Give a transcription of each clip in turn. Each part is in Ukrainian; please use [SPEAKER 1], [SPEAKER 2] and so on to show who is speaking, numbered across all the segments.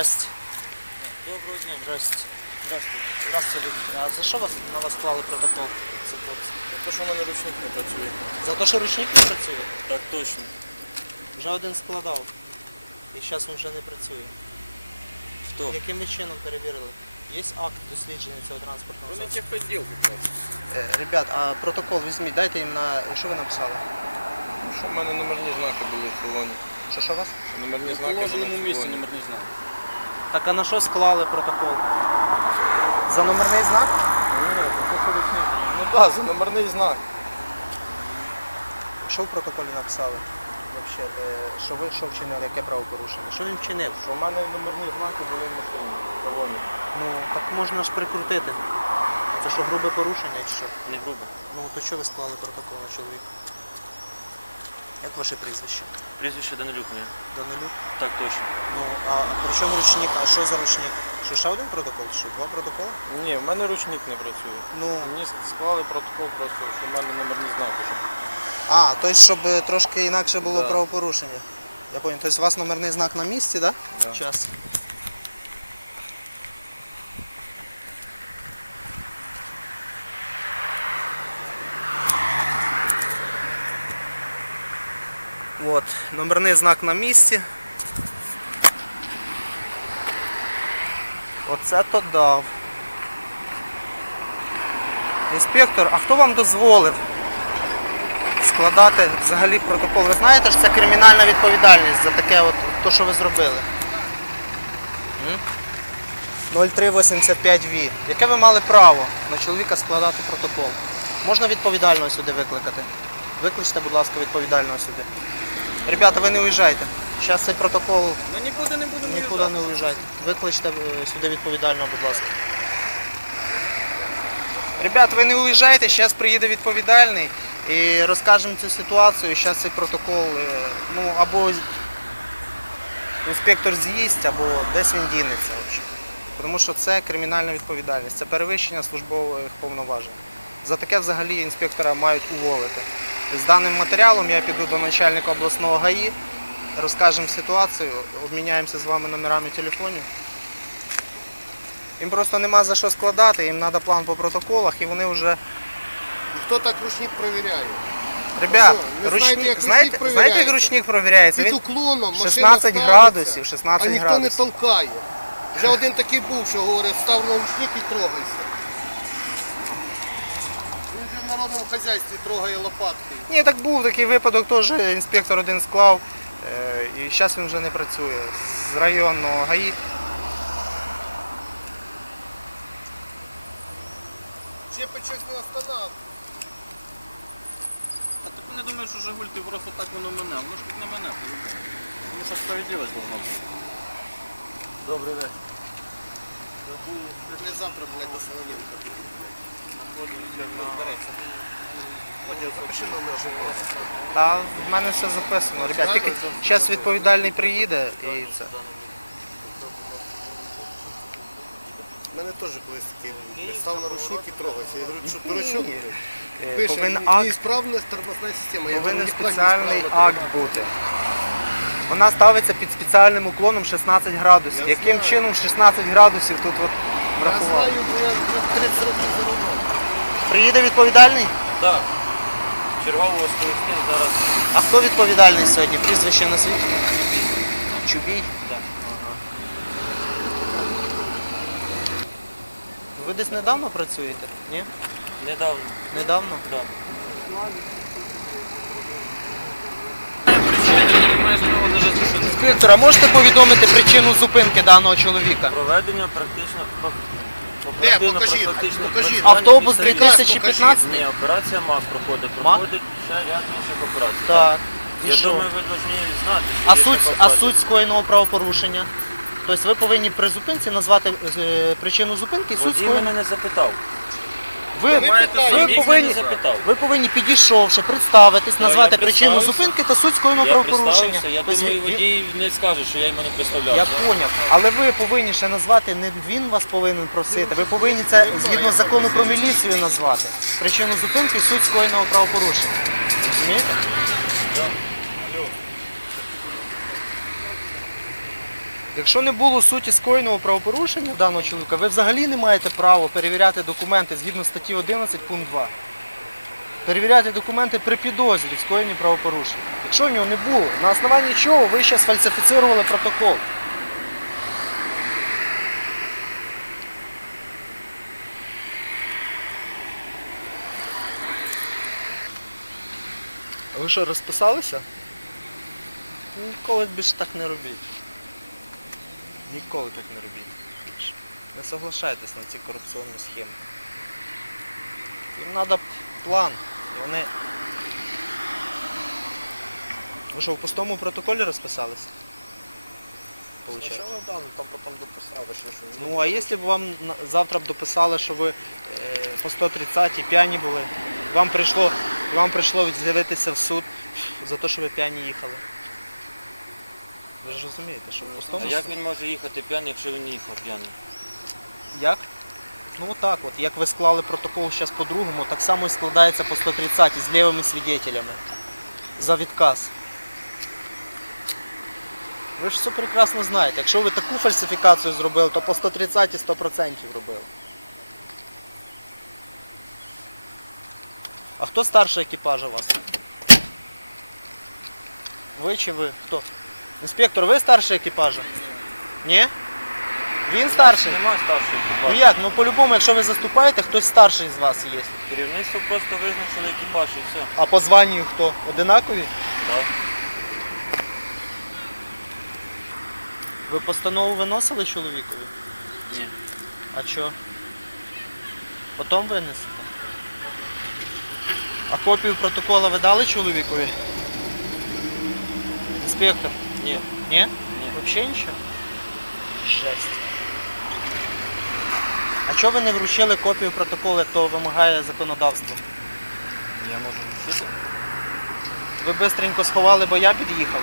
[SPEAKER 1] Здрасте.
[SPEAKER 2] Доброго дня.
[SPEAKER 1] Здрасте.
[SPEAKER 2] Здравствуйте.
[SPEAKER 1] Здравствуйте, Віктор. А за що вас на вас склали протокол? Хлопці?
[SPEAKER 2] Те, що в мене ручник не працює.
[SPEAKER 1] За те, що ручник не працює?
[SPEAKER 2] Так точно.
[SPEAKER 1] Вже один складав. І зараз він вже не працює.
[SPEAKER 2] Хто?
[SPEAKER 1] Яким ви чином перевірили? Є акт дослідження цього транспортного
[SPEAKER 2] Вони
[SPEAKER 1] засобу?
[SPEAKER 2] техотділ якраз.
[SPEAKER 1] Е, Ребят, а протокол візьміть, дайте їм на. Що ви написали?
[SPEAKER 2] Ну, що в мене номерні знаки були в салоні.
[SPEAKER 1] Що що у вас?
[SPEAKER 2] Що номерні
[SPEAKER 3] В
[SPEAKER 2] знаки були
[SPEAKER 3] положеному
[SPEAKER 2] в
[SPEAKER 3] місці
[SPEAKER 2] салоні.
[SPEAKER 3] номерний знак.
[SPEAKER 1] Так а на що склали протокол? За номерний знак?
[SPEAKER 2] Ні. Ну так, за номерний знак.
[SPEAKER 1] Що в протоколі написали? Вообще, е, що ви що вчинили, яке правопорушення? Що він вчинив?
[SPEAKER 2] Що в мене номерні знаки були в машині.
[SPEAKER 1] Ну, так можна ж прикрутити. Це що, грубе порушення чи що?
[SPEAKER 3] Не грубо.
[SPEAKER 1] Ну, то що ви склали протокол на чоловіка? Як ваше прізвище?
[SPEAKER 3] Прізвище Данилюк моє.
[SPEAKER 1] Данилюк?
[SPEAKER 3] Так точно.
[SPEAKER 1] Ну, а при чому ручник? А що за ручник? Що ще один протокол? Що два протоколи?
[SPEAKER 2] Ні, в мене ручник не працює.
[SPEAKER 1] Ну,
[SPEAKER 2] Мені склали протокол просто, що в мене номерні знаки. щоб-
[SPEAKER 1] а, тобто, щоб трошки інакше було
[SPEAKER 2] Да.
[SPEAKER 1] правопорушення. Я понял. Тобто у вас номерний знак на місці, так? Да?
[SPEAKER 2] Да.
[SPEAKER 1] Час. Номерний знак на місці. Оце то дав. Інспектор, а хто вам дозволив складати взагалі протокол? Ви знаєте, що це кримінальна відповідальність за таке от, то, що ви зробили? 0385В. Яке ви мали право на чоловіка складати протокол? Можна відповідального сюди викликати? Викличте, будь ласка, відповідального сюди. Ребята, ви не уїжджайте. Зараз цей протокол
[SPEAKER 3] Ну нікуди не будемо
[SPEAKER 1] Нікуди не уїжджайте. Викличте е, сюди відповідального, будь ласка. Ребят, ви не уїжджайте, зараз приїде відповідальний і розкажемо цю ситуацію. Зараз цей протокол, е, ну або інспектор з'їсть, або десь він дінеться. взагалі. Тому що це кримінальна відповідальність, це перевищення службових повноважень. За таке взагалі інспектора мають уволити. З даним матеріалом я піду до начальника обласного ГАІ, розкажемо ситуацію, обміняємося з вами номерами телефонів. Їм просто нема за що складати, їм треба план по протоколах і вони вже.
[SPEAKER 4] Хто так ручник перевіряє?
[SPEAKER 1] Ребят,
[SPEAKER 4] що, не знаєте,
[SPEAKER 1] ручник,
[SPEAKER 4] як ручник
[SPEAKER 1] знаєте, як ручник провіряється?
[SPEAKER 4] Під уклоном
[SPEAKER 1] 16
[SPEAKER 4] ставиться,
[SPEAKER 1] градусів, 16
[SPEAKER 4] а ніхто
[SPEAKER 1] градусів.
[SPEAKER 4] не толкає. Вже один такий був, що говорить, став на ручник і трогайся. Вже хазяйстві трогає лопаткою.
[SPEAKER 1] Ні, так був такий випадок, теж інспектор один склав, е, і зараз він вже не працює. З районного ГАІ.
[SPEAKER 4] Чепи щось не останавливає.
[SPEAKER 3] А ти не думаєш, що Жигуль ти просто так воно мене. Воно ж тут не мене, по-любому. Тому що справедливість должна бути.
[SPEAKER 2] Добрий день.
[SPEAKER 4] Не завтра, блядь, до. Запиши номер живого.
[SPEAKER 1] Та в мене все записано. Ребят, тільки зараз відповідальний приїде і це.
[SPEAKER 4] У мене теж колись такий був. блядь, Став на ручник і трогайся. Я говорю, що дурачок, блядь.
[SPEAKER 1] Е,
[SPEAKER 4] Пише,
[SPEAKER 1] Повинен акт
[SPEAKER 4] неісправна тормозна система. Я
[SPEAKER 1] Повинен
[SPEAKER 4] «Ніхуя
[SPEAKER 1] спеціальний
[SPEAKER 4] неісправна
[SPEAKER 1] акт бути. Вона ставиться під спеціальним уклоном 16 градусів.
[SPEAKER 4] Я
[SPEAKER 1] Яким
[SPEAKER 4] знаю.
[SPEAKER 1] чином 16 градусів тут от
[SPEAKER 4] Я
[SPEAKER 1] врахували?
[SPEAKER 4] знаю, бо я 30 років за рулем.
[SPEAKER 1] Приїде відповідальний?
[SPEAKER 3] Так. Чергового сповістив зараз.
[SPEAKER 1] А хто відповідальний сьогодні? Прізвище назвіть? Чубій?
[SPEAKER 3] Так.
[SPEAKER 1] Ви десь недавно працюєте? Ні?
[SPEAKER 3] Недавно.
[SPEAKER 1] Недавно?
[SPEAKER 3] Так. Не маєш права навіть зупинити.
[SPEAKER 1] Інспектор, а можете повідомити причину зупинки даного чоловіка?
[SPEAKER 3] Проведення практично
[SPEAKER 4] Де? Покажіть.
[SPEAKER 1] Автобус 2015?
[SPEAKER 3] Ні, операція МАК проходить.
[SPEAKER 1] МАК?
[SPEAKER 3] Проходить ще ряд інших операцій.
[SPEAKER 1] Так. І
[SPEAKER 3] Я
[SPEAKER 1] що?
[SPEAKER 3] думаю, ви повинні знати, що
[SPEAKER 1] А
[SPEAKER 3] є
[SPEAKER 1] суть,
[SPEAKER 3] така
[SPEAKER 1] а
[SPEAKER 3] база.
[SPEAKER 1] суть скоєного правопорушення? Тобто ви повинні при зупинці назвати е, причину зупинки і суть
[SPEAKER 3] Водій
[SPEAKER 1] скоєного.
[SPEAKER 3] мене не запитав.
[SPEAKER 1] Ви, ви повинні,
[SPEAKER 3] запитав.
[SPEAKER 1] ви повинні підійшовши, представитись, назвати причину
[SPEAKER 3] представився.
[SPEAKER 1] зупинки та суть скоєного
[SPEAKER 3] Я
[SPEAKER 1] правопорушення.
[SPEAKER 3] представився, я
[SPEAKER 1] Тобто
[SPEAKER 3] думаю,
[SPEAKER 1] він-
[SPEAKER 3] водій не скаже, що я йому не представляв.
[SPEAKER 1] Я поняв. Але ви повинні ще назвати, не він вас повинен просити, ви повинні це згідно закону про міліцію назвати. Причину зупинки і суть скоєного правопорушення. Розумієте? Якщо не було суті скоєного правопорушення даного чоловіка, ви взагалі не маєте права перевіряти документи згідно статті 11 пункт 2. Перевіряти документи при підозрі в скоєнні правопорушення. Якщо в нього не було, на основанні чого ви ще сфальсифіцирували протокол? А ви що, розписалися? Ніколи більше так не робіть. Ніколи так не робіть. Не соглашайтесь на ці корупційні схеми. Їм треба план. І вони. Ви що, в пустому протоколі розписались? Получається.
[SPEAKER 2] Да, ну, там потім дописали, що що.
[SPEAKER 1] Ну а якщо б вам на- завтра б дописали, що ви е, по 130 п'яні були, вам прийшло, вам прийшло з'явитися в суд за те, що ви п'яні їхали. Ви ж розумієте, що в
[SPEAKER 5] А як він може їхати п'яний, якщо він не їхав п'яний?
[SPEAKER 1] Як? Ну отак от, як ви склали протокол зараз по-другому, так само і складається по 130 з лівими свідетелями. За відказ. Ви ж все прекрасно знаєте. Якщо ви таку фальсифікацію зробили, то по 130 100% робили. А хто старший екіпаж у вас? Ви чи ви? Хто? Інспектор, ви старший екіпажа? Ні? Він старший?
[SPEAKER 5] Нема старшого
[SPEAKER 1] Ну
[SPEAKER 5] екіпажу.
[SPEAKER 1] як? Ну по-любому, якщо ви заступаєте, хтось старший з вас є.
[SPEAKER 5] Керівництво просто визначило екіпаж і все.
[SPEAKER 1] А по званню хто? Одинакові?
[SPEAKER 5] Так.
[SPEAKER 1] Ви постанову виносили чоловікові?
[SPEAKER 5] Ні.
[SPEAKER 1] А що? Потім винесете? А копію протокола ви дали чоловікові? Інспектор?
[SPEAKER 5] Ні.
[SPEAKER 1] Ні?
[SPEAKER 5] Ні.
[SPEAKER 1] Взагалі нічого? Жесть. А чого ви не вручили копію протоколу, як то вимагає законодавство?
[SPEAKER 5] Я можу вчити.
[SPEAKER 1] Ви бистренько сховали, бо я під'їхав.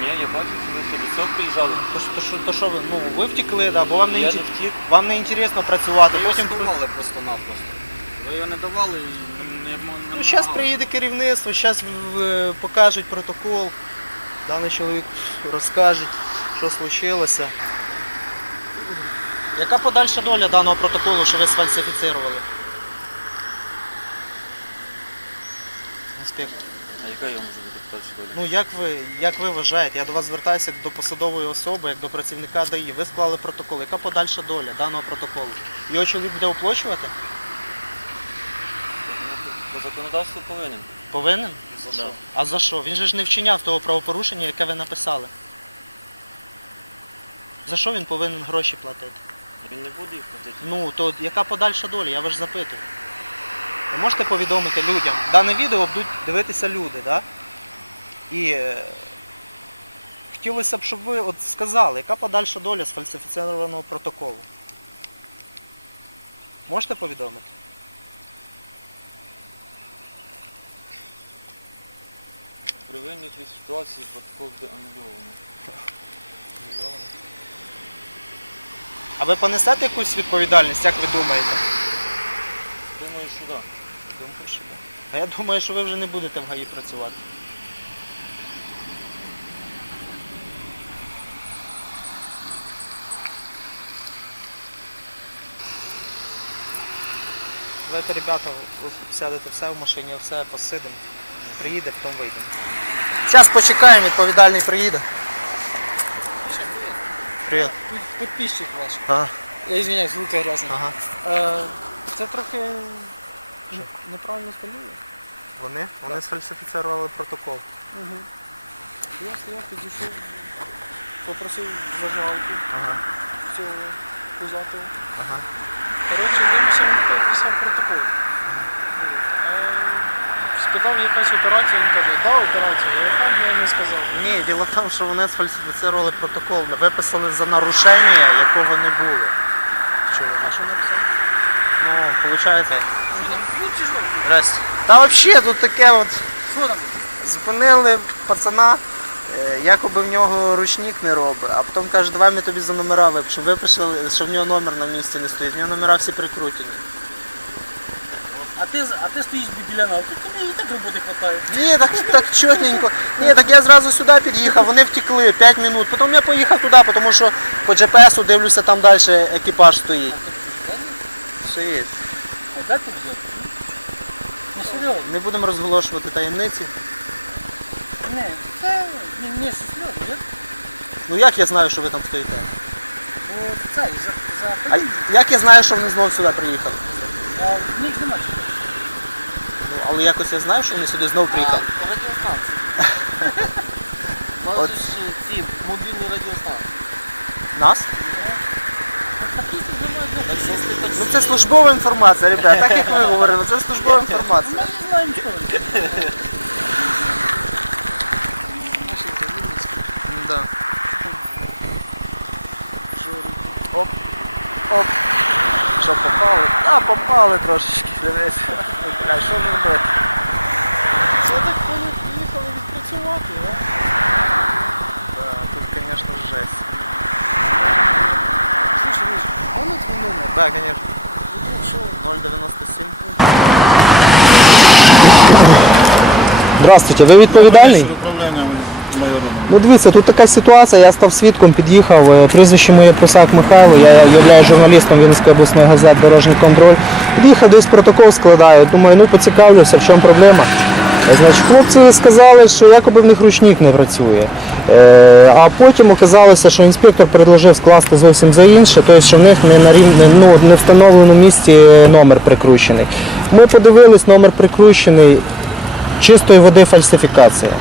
[SPEAKER 5] Ні, я бачу, що ви собі сок приїжджали.
[SPEAKER 1] То, що- то, що, то що ви? Ну, ви втекли, да, бо вам не,
[SPEAKER 5] Я
[SPEAKER 1] інте-
[SPEAKER 5] не втік.
[SPEAKER 1] вам не інтересно працювати.
[SPEAKER 3] Ви його
[SPEAKER 1] Потім
[SPEAKER 3] сховали просто-напросто. Ви його не давали і не, не, не
[SPEAKER 1] ну, зараз приїде керівництво, зараз покажуть протокол. Даний чоловік розкаже, що случилося. Яка подальша доля даного протоколу, що ви сфальсифіцирували? Інспектор.
[SPEAKER 5] А яка я можу бути перша доля?
[SPEAKER 1] Ну як ви, як ви вважаєте? Я до вас звертаюся як до посадової особи, як до працівника ДАІ. Ви склали протокол. Яка подальша доля даного протоколу? Його чоловік буде оплачувати?
[SPEAKER 5] По законодавству повинен.
[SPEAKER 1] Повинен?
[SPEAKER 5] За
[SPEAKER 3] що?
[SPEAKER 1] А за що? Він же ж не вчиняв того правопорушення, яке ви написали. За що він повинен гроші платити?
[SPEAKER 5] Він не буде їх платити.
[SPEAKER 1] Ну, то яка подальша доля? Я вас запитую. Ви можете повідомити людям? Дане відео будуть дивитися люди, да? І е, хотілося б, щоб ви от сказали, яка подальша доля сфальсифіцірованого протоколу. Можете повідомити?
[SPEAKER 5] При виниклій ситуації протокол буде анульований.
[SPEAKER 1] А ви понесете якусь відповідальність, як ви думаєте?
[SPEAKER 5] Думаю, що так.
[SPEAKER 1] Думаю, що да. А я думаю, що ви вже не будете в ГАІ працювати. Давайте, ребята, ви сядете все в машині, все посидимо. Приїде, потім вийдемо. Зараз почекаємо, відповідальний приїде. Привіт.
[SPEAKER 6] Підписчик ваш.
[SPEAKER 1] Ага,
[SPEAKER 6] Я извиняюсь, руки грязні.
[SPEAKER 1] ага.
[SPEAKER 6] Е, це трохи не- неправильно спалили.
[SPEAKER 1] Вони? Вони сфальсифіцірували протокол.
[SPEAKER 6] Угу. Я стояв, підійшов, попросив зажигалку
[SPEAKER 1] Ага,
[SPEAKER 6] цього пузатого.
[SPEAKER 1] ага.
[SPEAKER 6] Коротше, дивимося, він підписав протокол. Спитав якась операція, він каже, да, операція, я я не сказав.
[SPEAKER 1] Ні, діло в тому, що вони сфальсифіцировали протокол, виписали за нарушення, якого не було. Чого?
[SPEAKER 6] А що написав?
[SPEAKER 1] Ну, виходить. Здрасте. Та взагалі тут таке от.
[SPEAKER 6] Що там?
[SPEAKER 1] Зупинили пацана, е, якоби в нього ручник не робить, а потім каже, давай ми тобі за номера випишемо. Випишали, що в нього номер на місці не стоїть. В нього номера всі прикрутені.
[SPEAKER 3] А ти, а ти стоїш біля нас, тобі і так роботи хватає.
[SPEAKER 1] Ні, так, так чотненько. Ні, так я зразу сюди під'їхав, вони втекли 5 минут. Потім я поїхав туди, тому що по GPS дивлюся, там далі екіпаж стоїть. Ще є.
[SPEAKER 3] А де ти взяти? Не серйозно.
[SPEAKER 1] Не будемо розголошувати таємниці.
[SPEAKER 3] Не, це не, не серйозно, я
[SPEAKER 1] Ну як я знаю, що ви там стоїте?
[SPEAKER 3] бо цей за, за
[SPEAKER 1] А як я знаю, що вони знову сюди приїхали?
[SPEAKER 3] а в них нема чого.
[SPEAKER 1] Ну, але якось я знаю, що вони сюди знову приїхали.
[SPEAKER 5] Радіостанції.
[SPEAKER 1] От.
[SPEAKER 5] От ці мобільні радіостанції.
[SPEAKER 1] Нас?
[SPEAKER 3] Такі тут немає.
[SPEAKER 5] Так
[SPEAKER 1] Ну це службова інформація, ребят, так як ми говорили, це службова інформація.
[SPEAKER 3] Ми не знаємо чого.
[SPEAKER 1] Да. Оп, оп. Що попали? А, попали трошечки. Дивись. Бля, що ж робити?
[SPEAKER 2] Це так вони приїхали відпрацювати, а?
[SPEAKER 1] Да, тут, звісно, жесть.
[SPEAKER 2] Слушай, Миш, а воно твій номер.
[SPEAKER 1] Да, звісно.
[SPEAKER 2] Вдруг що?
[SPEAKER 1] 097. Здравствуйте, ви відповідальний?
[SPEAKER 2] Управління Майором.
[SPEAKER 1] Ну дивіться, тут така ситуація, я став свідком, під'їхав. е, Прізвище моє Просак Михайло, я є журналістом Вінницької обласної газети Дорожній контроль. Під'їхав десь протокол складаю. Думаю, ну поцікавлюся, в чому проблема. Значить, хлопці сказали, що якоби в них ручник не працює. Е, а потім оказалося, що інспектор предложив скласти зовсім за інше, тобто, що в них не на рів... не, ну, не встановленому місці е, номер прикручений. Ми подивились, номер прикручений, чистої води фальсифікація.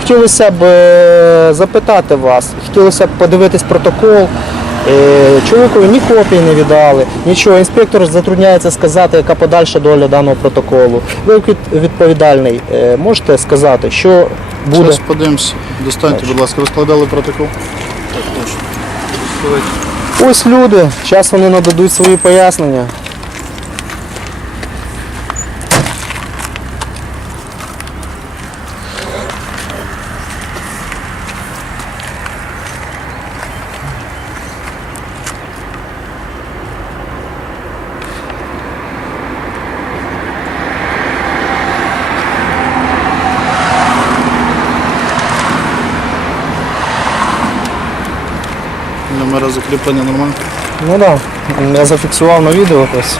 [SPEAKER 1] Хотілося б е, запитати вас, хотілося б подивитись протокол. Е, Чоловікові ні копії не віддали, нічого. Інспектор затрудняється сказати, яка подальша доля даного протоколу. Ви відповідальний, е, можете сказати, що буде?
[SPEAKER 2] Зараз подивимося. Достаньте, будь ласка, ви складали протокол?
[SPEAKER 1] Ось люди, зараз вони нададуть свої пояснення.
[SPEAKER 2] Номера закріплені нормально.
[SPEAKER 1] Ну так, да. я зафіксував на відео десь.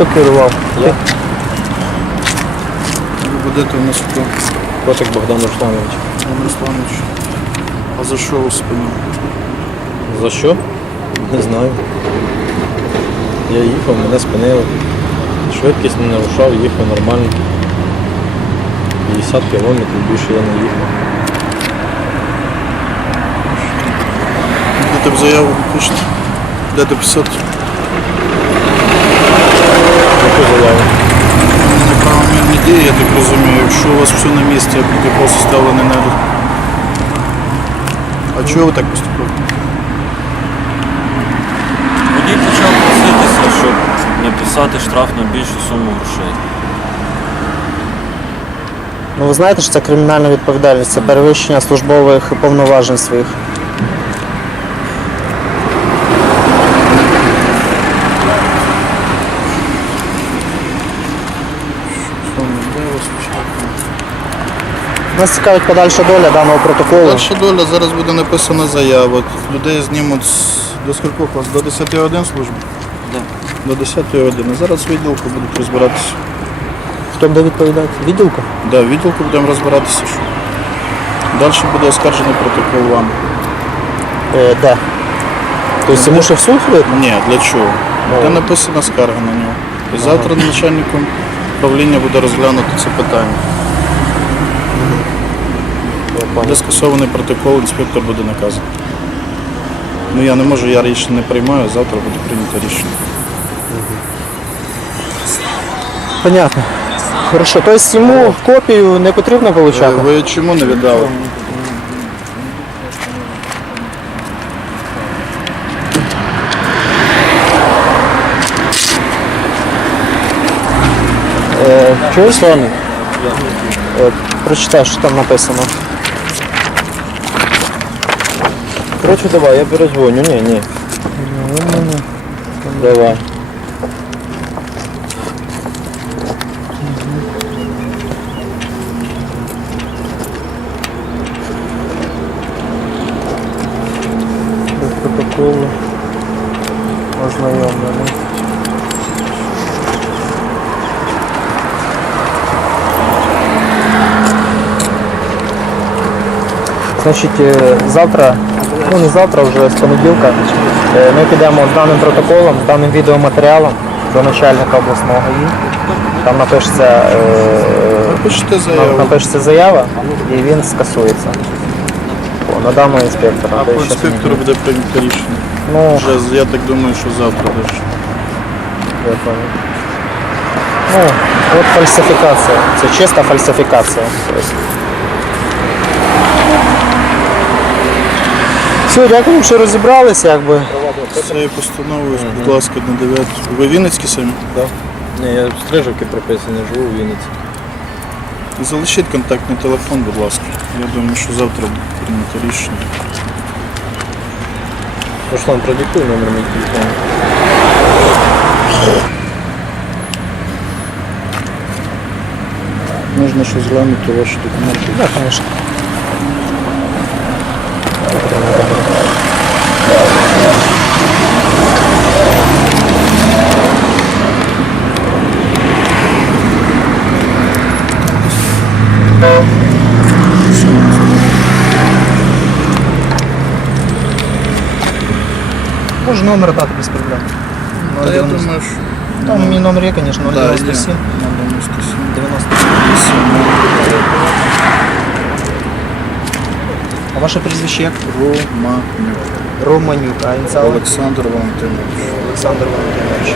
[SPEAKER 1] Хто керував? Я.
[SPEAKER 2] Ви будете у нас хто?
[SPEAKER 6] Котик Богдан Русланович.
[SPEAKER 2] Іван Русланович. А за що ви спинили?
[SPEAKER 6] За що? Не знаю. Я їхав, мене спинили. Швидкість не нарушав, їхав нормально. 50 кілометрів, більше я не їхав.
[SPEAKER 2] Будете в заяву напишете? Дайте писати.
[SPEAKER 6] Яку заяву?
[SPEAKER 2] Неправомірні дії, я так розумію. Якщо у вас все на місці, а протокол составлений на... А чого ви так поступили?
[SPEAKER 5] Водій почав проситися, щоб написати штраф на більшу суму грошей.
[SPEAKER 1] Ну ви знаєте, що це кримінальна відповідальність, це перевищення службових повноважень своїх.
[SPEAKER 2] Що ми, де ви спочатку?
[SPEAKER 1] Нас цікавить подальша доля даного протоколу.
[SPEAKER 2] Перша доля зараз буде написана заява. Людей знімуть з- до скількох вас? До 10 годин служби?
[SPEAKER 5] Да.
[SPEAKER 2] До 10 години. Зараз в відділку будуть розбиратися.
[SPEAKER 1] Хто буде відповідати? Відділка?
[SPEAKER 2] Да, в відділку будемо розбиратися. Що. Далі буде оскаржений протокол вам.
[SPEAKER 1] Е, де? Тобто йому ще в суд ходити?
[SPEAKER 2] Ні, для чого? Буде написана скарга на нього. І завтра начальником управління буде розглянути це питання. Буде скасований протокол, інспектор буде наказаний. Ну я не можу, я рішення не приймаю, завтра буде прийнято рішення.
[SPEAKER 1] Понятно. Хорошо. Тобто йому копію не потрібно
[SPEAKER 2] Е,
[SPEAKER 1] вилучати?
[SPEAKER 2] Ви чому не віддали?
[SPEAKER 1] Е, чуєш, Ваня? Е, прочитай, що там написано.
[SPEAKER 7] Коротше, давай, я перезвоню. Ні, ні. Давай.
[SPEAKER 1] Без протоколу. Ознайомлений. Значить, е, завтра, ну не завтра, вже з понеділка, е, ми підемо з даним протоколом, з даним відеоматеріалом до начальника обласного ГІ. Там напишеться, е,
[SPEAKER 2] Пишете
[SPEAKER 1] на-
[SPEAKER 2] заяву.
[SPEAKER 1] напишеться заява і він скасується. О, На даного інспектора.
[SPEAKER 2] А по інспектору буде прийнято рішення.
[SPEAKER 1] Ну,
[SPEAKER 2] Вже я так думаю, що завтра даже.
[SPEAKER 1] Я понял. Ну, от фальсифікація. Це чиста фальсифікація. Все, дякую, що розібралися, якби.
[SPEAKER 2] Цією постановою, будь ласка, на 9. Ви Вінницькі самі?
[SPEAKER 7] Ні, я в Стрижівці приписаний, живу в Вінниці.
[SPEAKER 2] Залишіть контактний телефон, будь ласка. Я думаю, що завтра прийнято рішення.
[SPEAKER 7] Руслан, продиктуй номер мій телефону.
[SPEAKER 2] Можна щось глянути ваші документи.
[SPEAKER 1] Так, звісно. номер дати без проблем.
[SPEAKER 2] Та я думаю, що
[SPEAKER 1] Там мій номер є, звісно,
[SPEAKER 2] Да, є.
[SPEAKER 1] 097 А ваше прізвище як?
[SPEAKER 2] Рома
[SPEAKER 1] Романюк, а ініціали
[SPEAKER 2] Олександр Валентинович.
[SPEAKER 1] Олександр Валерійович.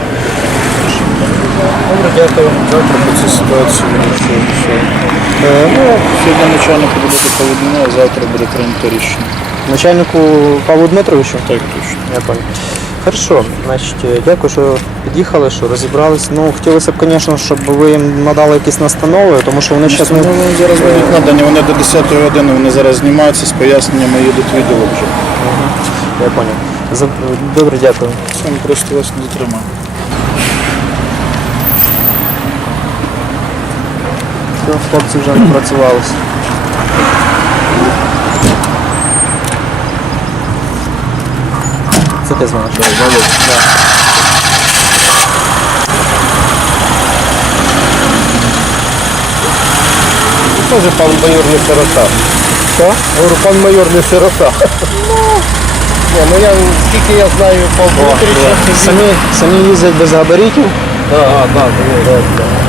[SPEAKER 2] Дякую вам завтра по цій ситуації. Все, все. Ну, Сьогодні начальнику буде повідомлено, а завтра буде прийнято рішення.
[SPEAKER 1] Начальнику Павлу Дмитровичу?
[SPEAKER 2] Так точно.
[SPEAKER 1] Я понял. Хорошо, значить, е, дякую, що під'їхали, що розібралися. Ну, хотілося б, звісно, щоб ви їм надали якісь настанови, тому що вони зараз не.
[SPEAKER 2] Ну, вони зараз будуть надані, вони до 10 години, вони зараз знімаються з поясненнями їдуть в відділок вже.
[SPEAKER 1] Я понял. За- Добре, дякую.
[SPEAKER 2] Сам просто вас не затримав.
[SPEAKER 1] Хлопці вже не працювалися. Це ти знаєш? Так, далі.
[SPEAKER 7] Теж пан майор не сирота.
[SPEAKER 1] Що?
[SPEAKER 7] Говорю, пан майор не сирота. Ні, ну я скільки я знаю Павла Дмитрича,
[SPEAKER 1] Самі, самі їздять без габаритів.
[SPEAKER 7] Так, так, так.